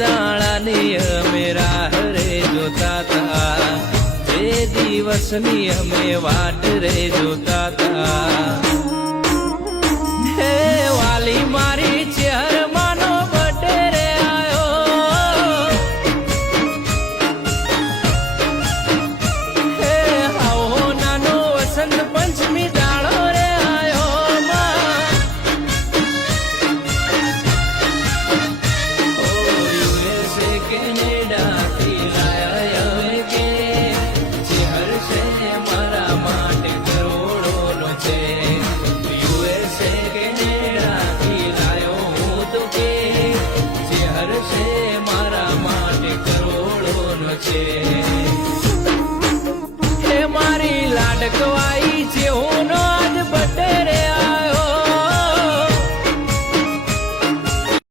દાડાની અમે રાહ રે જોતા તા, જે દિવસની અમે વાટ રે જોતા તા. હે વાલી મારી